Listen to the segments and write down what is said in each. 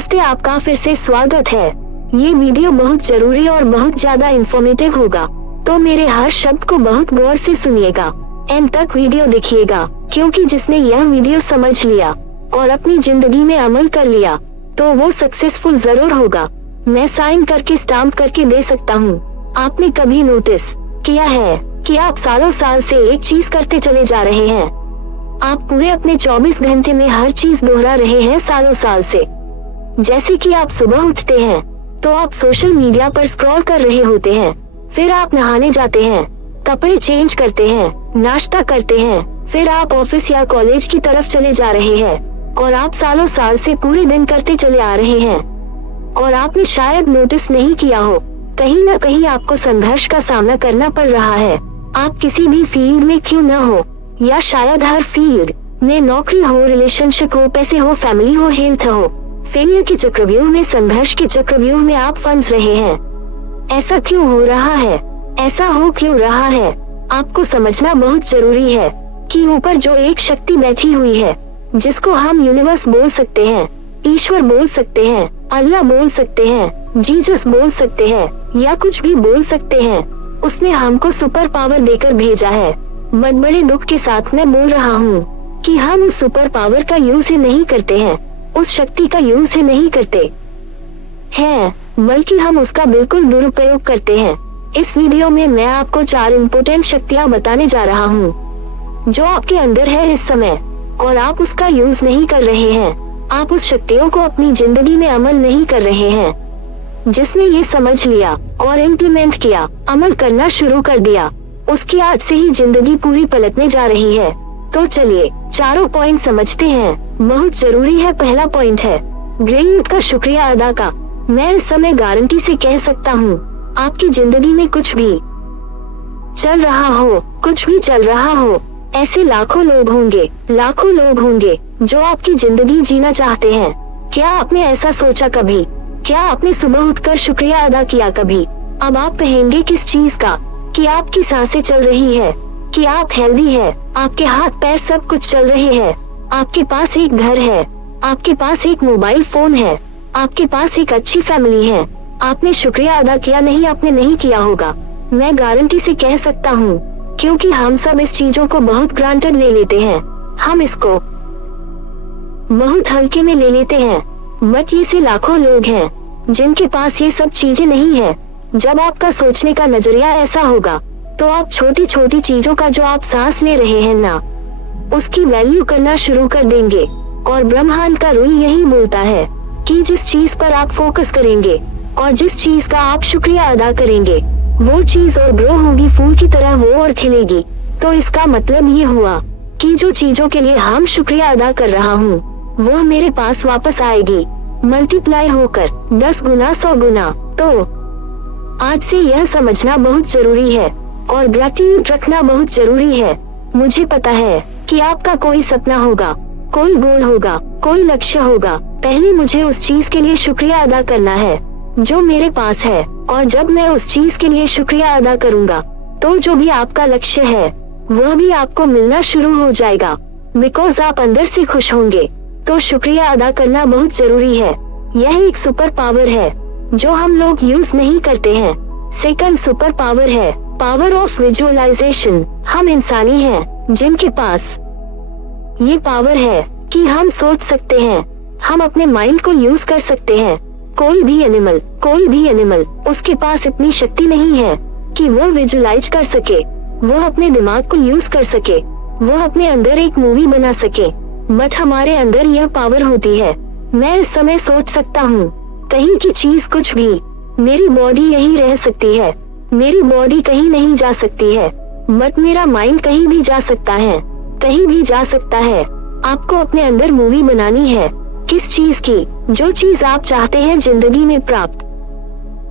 नमस्ते, आपका फिर से स्वागत है। ये वीडियो बहुत जरूरी और बहुत ज्यादा इंफॉर्मेटिव होगा, तो मेरे हर शब्द को बहुत गौर से सुनिएगा, एंड तक वीडियो देखिएगा, क्योंकि जिसने यह वीडियो समझ लिया और अपनी जिंदगी में अमल कर लिया तो वो सक्सेसफुल जरूर होगा। मैं साइन करके स्टाम्प करके दे सकता हूँ। आपने कभी नोटिस किया है कि आप सालों साल से एक चीज करते चले जा रहे हैं? आप पूरे अपने 24 घंटे में हर चीज दोहरा रहे हैं सालों साल से। जैसे कि आप सुबह उठते हैं तो आप सोशल मीडिया पर स्क्रॉल कर रहे होते हैं, फिर आप नहाने जाते हैं, कपड़े चेंज करते हैं, नाश्ता करते हैं, फिर आप ऑफिस या कॉलेज की तरफ चले जा रहे हैं और आप सालों साल से पूरे दिन करते चले आ रहे हैं। और आपने शायद नोटिस नहीं किया हो, कहीं न कहीं आपको संघर्ष का सामना करना पड़ रहा है। आप किसी भी फील्ड में क्यों न हो, या शायद हर फील्ड में, नौकरी हो, रिलेशनशिप हो, पैसे हो, फैमिली हो, हेल्थ हो, फेलियर के चक्रव्यूह में, संघर्ष के चक्रव्यूह में आप फंस रहे हैं। ऐसा क्यों हो रहा है? ऐसा हो क्यों रहा है? आपको समझना बहुत जरूरी है कि ऊपर जो एक शक्ति बैठी हुई है, जिसको हम यूनिवर्स बोल सकते हैं, ईश्वर बोल सकते हैं, अल्लाह बोल सकते हैं, जीसस बोल सकते हैं, या कुछ भी बोल सकते हैं, उसने हमको सुपर पावर देकर भेजा है। बड़े दुख के साथ मैं बोल रहा हूँ कि हम उस सुपर पावर का यूज ही नहीं करते हैं, उस शक्ति का यूज ही नहीं करते हैं, बल्कि हम उसका बिल्कुल दुरुपयोग करते हैं। इस वीडियो में मैं आपको 4 इम्पोर्टेंट शक्तियाँ बताने जा रहा हूँ जो आपके अंदर है इस समय, और आप उसका यूज नहीं कर रहे हैं। आप उस शक्तियों को अपनी जिंदगी में अमल नहीं कर रहे हैं। जिसने ये समझ लिया और इम्प्लीमेंट किया, अमल करना शुरू कर दिया, उसकी आज से ही जिंदगी पूरी पलटने जा रही है। तो चलिए चारों पॉइंट समझते हैं, बहुत जरूरी है। पहला पॉइंट है ग्रेट का शुक्रिया अदा का। मैं इस समय गारंटी से कह सकता हूँ, आपकी जिंदगी में कुछ भी चल रहा हो, कुछ भी चल रहा हो, ऐसे लाखों लोग होंगे जो आपकी जिंदगी जीना चाहते हैं। क्या आपने ऐसा सोचा कभी? क्या आपने सुबह उठकर शुक्रिया अदा किया कभी? अब आप कहेंगे किस चीज का? कि आपकी सांसें चल रही है, कि आप हेल्दी है, आपके हाथ पैर सब कुछ चल रहे हैं, आपके पास एक घर है, आपके पास एक मोबाइल फोन है, आपके पास एक अच्छी फैमिली है। आपने शुक्रिया अदा किया नहीं? आपने नहीं किया होगा, मैं गारंटी से कह सकता हूँ, क्योंकि हम सब इस चीजों को बहुत ग्रांटेड ले लेते हैं। हम इसको बहुत हल्के में ले लेते हैं। बट ये से लाखों लोग हैं जिनके पास ये सब चीजें नहीं है। जब आपका सोचने का नजरिया ऐसा होगा तो आप छोटी छोटी चीजों का, जो आप सांस ले रहे हैं ना, उसकी वैल्यू करना शुरू कर देंगे। और ब्रह्मांड का रूल यही बोलता है कि जिस चीज पर आप फोकस करेंगे और जिस चीज का आप शुक्रिया अदा करेंगे, वो चीज और ग्रो होगी, फूल की तरह वो और खिलेगी। तो इसका मतलब ये हुआ कि जो चीजों के लिए हम शुक्रिया अदा कर रहा हूँ, वो मेरे पास वापस आएगी, मल्टीप्लाई होकर 10 गुना 100 गुना। तो आज से यह समझना बहुत जरूरी है और ग्रैटिट्यूड रखना बहुत जरूरी है। मुझे पता है कि आपका कोई सपना होगा, कोई गोल होगा, कोई लक्ष्य होगा। पहले मुझे उस चीज के लिए शुक्रिया अदा करना है जो मेरे पास है, और जब मैं उस चीज के लिए शुक्रिया अदा करूँगा तो जो भी आपका लक्ष्य है वह भी आपको मिलना शुरू हो जाएगा, बिकॉज आप अंदर से खुश होंगे। तो शुक्रिया अदा करना बहुत जरूरी है। यह एक सुपर पावर है जो हम लोग यूज नहीं करते हैं। सेकंड सुपर पावर है पावर ऑफ विजुअलाइजेशन। हम इंसानी हैं जिनके पास ये पावर है कि हम सोच सकते हैं, हम अपने माइंड को यूज कर सकते हैं। कोई भी एनिमल उसके पास इतनी शक्ति नहीं है कि वह विजुअलाइज कर सके, वह अपने दिमाग को यूज कर सके, वह अपने अंदर एक मूवी बना सके। बट हमारे अंदर यह पावर होती है। मैं इस समय सोच सकता हूँ कहीं की चीज कुछ भी, मेरी बॉडी यही रह सकती है, मेरी बॉडी कहीं नहीं जा सकती है, बट मेरा माइंड कहीं भी जा सकता है, कहीं भी जा सकता है। आपको अपने अंदर मूवी बनानी है। किस चीज की? जो चीज आप चाहते हैं जिंदगी में प्राप्त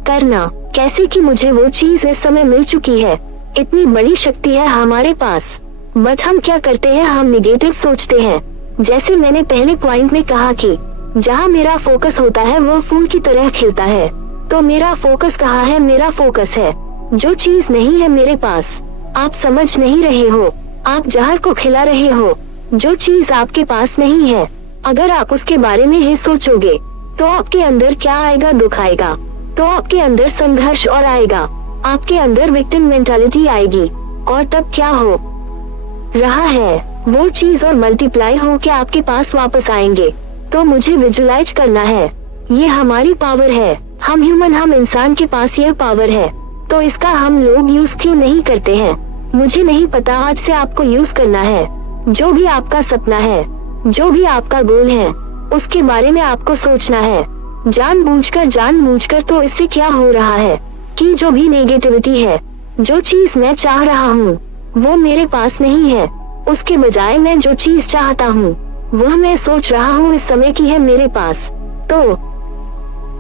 करना। कैसे कि मुझे वो चीज इस समय मिल चुकी है, इतनी बड़ी शक्ति है हमारे पास। बट हम क्या करते हैं? हम निगेटिव सोचते हैं। जैसे मैंने पहले पॉइंट में कहा कि जहाँ मेरा फोकस होता है वो फूल की तरह खिलता है। तो मेरा फोकस कहाँ है? मेरा फोकस है जो चीज नहीं है मेरे पास। आप समझ नहीं रहे हो, आप जहर को खिला रहे हो। जो चीज आपके पास नहीं है, अगर आप उसके बारे में ही सोचोगे तो आपके अंदर क्या आएगा? दुख आएगा। तो आपके अंदर संघर्ष और आएगा, आपके अंदर विक्टिम मेंटालिटी आएगी। और तब क्या हो रहा है वो चीज और मल्टीप्लाई हो के आपके पास वापस आएंगे। तो मुझे विजुलाइज करना है, ये हमारी पावर है। हम ह्यूमन, हम इंसान के पास यह पावर है, तो इसका हम लोग यूज क्यों नहीं करते हैं? मुझे नहीं पता, आज से आपको यूज करना है। जो भी आपका सपना है, जो भी आपका गोल है, उसके बारे में आपको सोचना है जानबूझकर। तो इससे क्या हो रहा है कि जो भी नेगेटिविटी है, जो चीज मैं चाह रहा हूँ वो मेरे पास नहीं है। उसके बजाय मैं जो चीज चाहता हूँ वह मैं सोच रहा हूँ इस समय की है मेरे पास। तो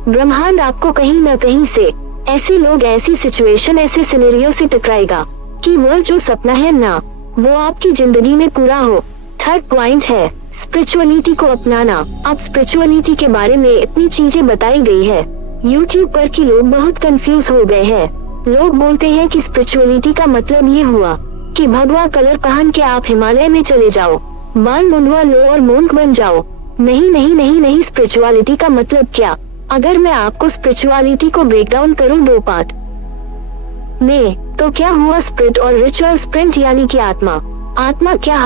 ब्रह्मांड आपको कहीं न कहीं से ऐसे लोग, ऐसी सिचुएशन, ऐसे सिनेरियो से टकराएगा कि वह जो सपना है ना, वो आपकी जिंदगी में पूरा हो। थर्ड पॉइंट है स्पिरिचुअलिटी को अपनाना। अब स्पिरिचुअलिटी के बारे में इतनी चीजें बताई गई है YouTube पर कि लोग बहुत कंफ्यूज हो गए हैं। लोग बोलते हैं कि स्पिरिचुअलिटी का मतलब ये हुआ कि भगवा कलर पहन के आप हिमालय में चले जाओ, बाल मुंडवा लो और मोंक बन जाओ। नहीं नहीं नहीं नहीं, स्पिरिचुअलिटी का मतलब क्या? अगर मैं आपको स्पिरिचुअलिटी को ब्रेक डाउन करूँ 2 पार्ट में, तो क्या हुआ? स्पिरिट और रिचुअल। स्पिरिट यानी कि आत्मा। आत्मा क्या?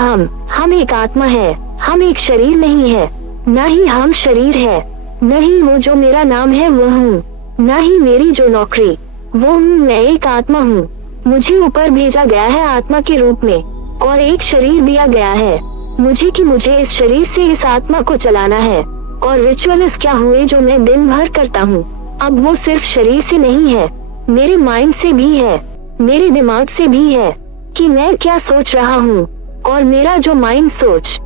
हम एक आत्मा है, हम एक शरीर नहीं है। न ही हम शरीर है, न ही वो जो मेरा नाम है वह हूँ, न ही मेरी जो नौकरी वो हूँ। मैं एक आत्मा हूँ। मुझे ऊपर भेजा गया है आत्मा के रूप में, और एक शरीर दिया गया है मुझे कि मुझे इस शरीर से इस आत्मा को चलाना है। और रिचुअल्स क्या हुए जो मैं दिन भर करता हूँ? अब वो सिर्फ शरीर से नहीं है, मेरे माइंड से भी है, मेरे दिमाग से भी है कि मैं क्या सोच रहा हूँ, और मेरा जो माइंड सोच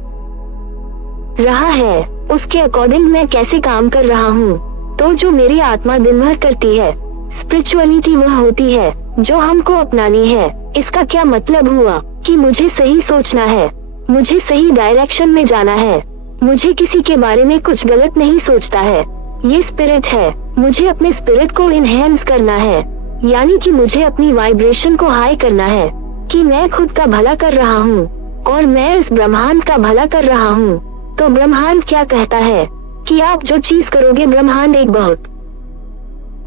रहा है उसके अकॉर्डिंग मैं कैसे काम कर रहा हूँ। तो जो मेरी आत्मा दिन भर करती है, स्पिरिचुअलिटी वह होती है जो हमको अपनानी है। इसका क्या मतलब हुआ कि मुझे सही सोचना है, मुझे सही डायरेक्शन में जाना है, मुझे किसी के बारे में कुछ गलत नहीं सोचता है। ये स्पिरिट है, मुझे अपने स्पिरिट को इनहेंस करना है, यानी कि मुझे अपनी वाइब्रेशन को हाई करना है कि मैं खुद का भला कर रहा हूँ और मैं इस ब्रह्मांड का भला कर रहा हूँ। तो ब्रह्मांड क्या कहता है कि आप जो चीज करोगे, ब्रह्मांड एक बहुत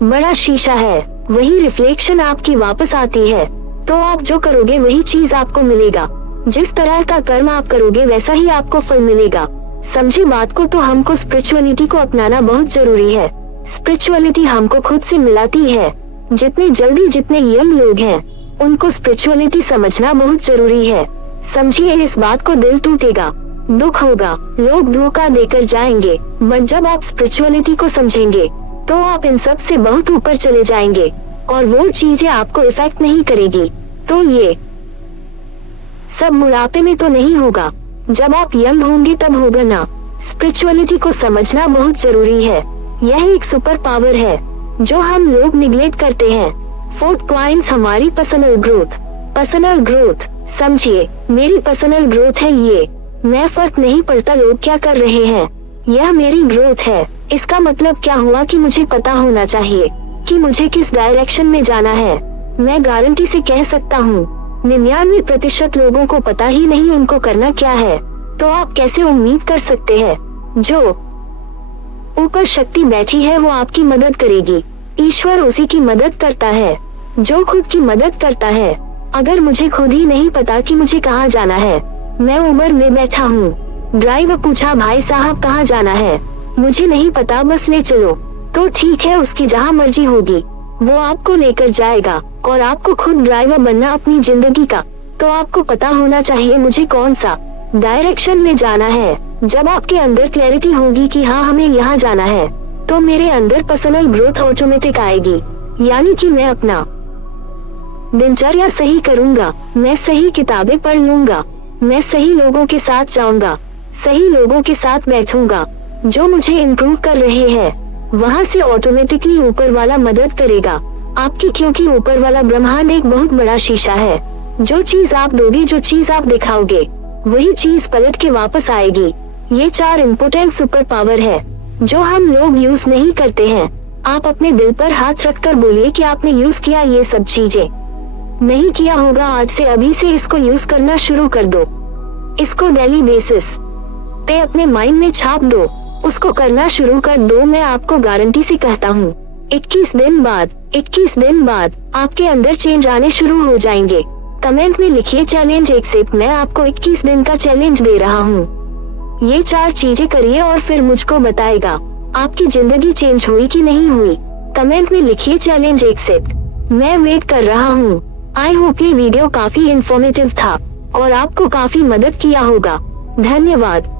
बड़ा शीशा है, वही रिफ्लेक्शन आपकी वापस आती है। तो आप जो करोगे वही चीज आपको मिलेगा। जिस तरह का कर्म आप करोगे वैसा ही आपको फल मिलेगा। समझे बात को? तो हमको स्पिरिचुअलिटी को अपनाना बहुत जरूरी है। स्पिरिचुअलिटी हमको खुद से मिलाती है। जितने जल्दी जितने यंग लोग हैं उनको स्पिरिचुअलिटी समझना बहुत जरूरी है। समझिए, इस बात को दिल टूटेगा, दुख होगा, लोग धोखा देकर जाएंगे, बट जब आप स्पिरिचुअलिटी को समझेंगे तो आप इन सब से बहुत ऊपर चले जाएंगे और वो चीजें आपको इफेक्ट नहीं करेगी। तो ये सब बुढ़ापे में तो नहीं होगा, जब आप यंग होंगे तब होगा ना। स्पिरिचुअलिटी को समझना बहुत जरूरी है। यह एक सुपर पावर है जो हम लोग निगलेक्ट करते हैं। फोर्थ पॉइंट हमारी पर्सनल ग्रोथ। पर्सनल ग्रोथ समझिए, मेरी पर्सनल ग्रोथ है ये। मैं फर्क नहीं पड़ता लोग क्या कर रहे हैं, यह मेरी ग्रोथ है। इसका मतलब क्या हुआ कि मुझे पता होना चाहिए कि मुझे किस डायरेक्शन में जाना है। मैं गारंटी से कह सकता हूँ 99% लोगों को पता ही नहीं उनको करना क्या है। तो आप कैसे उम्मीद कर सकते हैं? जो ऊपर शक्ति बैठी है वो आपकी मदद करेगी। ईश्वर उसी की मदद करता है जो खुद की मदद करता है। अगर मुझे खुद ही नहीं पता कि मुझे कहाँ जाना है, मैं उबर में बैठा हूँ, ड्राइवर पूछा भाई साहब कहाँ जाना है, मुझे नहीं पता, बस ले चलो, तो ठीक है, उसकी जहाँ मर्जी होगी वो आपको लेकर जाएगा। और आपको खुद ड्राइवर बनना अपनी जिंदगी का। तो आपको पता होना चाहिए मुझे कौन सा डायरेक्शन में जाना है। जब आपके अंदर क्लैरिटी होगी कि हाँ हमें यहाँ जाना है, तो मेरे अंदर पर्सनल ग्रोथ ऑटोमेटिक आएगी। यानी कि मैं अपना दिनचर्या सही करूँगा, मैं सही किताबें पढ़ लूंगा, मैं सही लोगों के साथ जाऊंगा, सही लोगों के साथ बैठूंगा जो मुझे इम्प्रूव कर रहे हैं। वहाँ से ऑटोमेटिकली ऊपर वाला मदद करेगा आपकी, क्योंकि ऊपर वाला ब्रह्मांड एक बहुत बड़ा शीशा है। जो चीज आप दोगे, जो चीज आप दिखाओगे, वही चीज पलट के वापस आएगी। ये 4 इम्पोर्टेंट सुपर पावर है जो हम लोग यूज नहीं करते हैं। आप अपने दिल पर हाथ रखकर बोलिए कि आपने यूज किया ये सब चीजें। नहीं किया होगा, आज से अभी से इसको यूज करना शुरू कर दो। इसको डेली बेसिस पे अपने माइंड में छाप दो। उसको करना शुरू कर दो, मैं आपको गारंटी से कहता हूँ 21 दिन बाद आपके अंदर चेंज आने शुरू हो जाएंगे। कमेंट में लिखिए चैलेंज एक्सेप्ट, मैं आपको 21 दिन का चैलेंज दे रहा हूँ। ये 4 चीजें करिए और फिर मुझको बताएगा आपकी जिंदगी चेंज हुई कि नहीं हुई। कमेंट में लिखिए चैलेंज एक्सेप्ट, मैं वेट कर रहा हूँ। आई होप ये वीडियो काफी इंफॉर्मेटिव था और आपको काफी मदद किया होगा। धन्यवाद।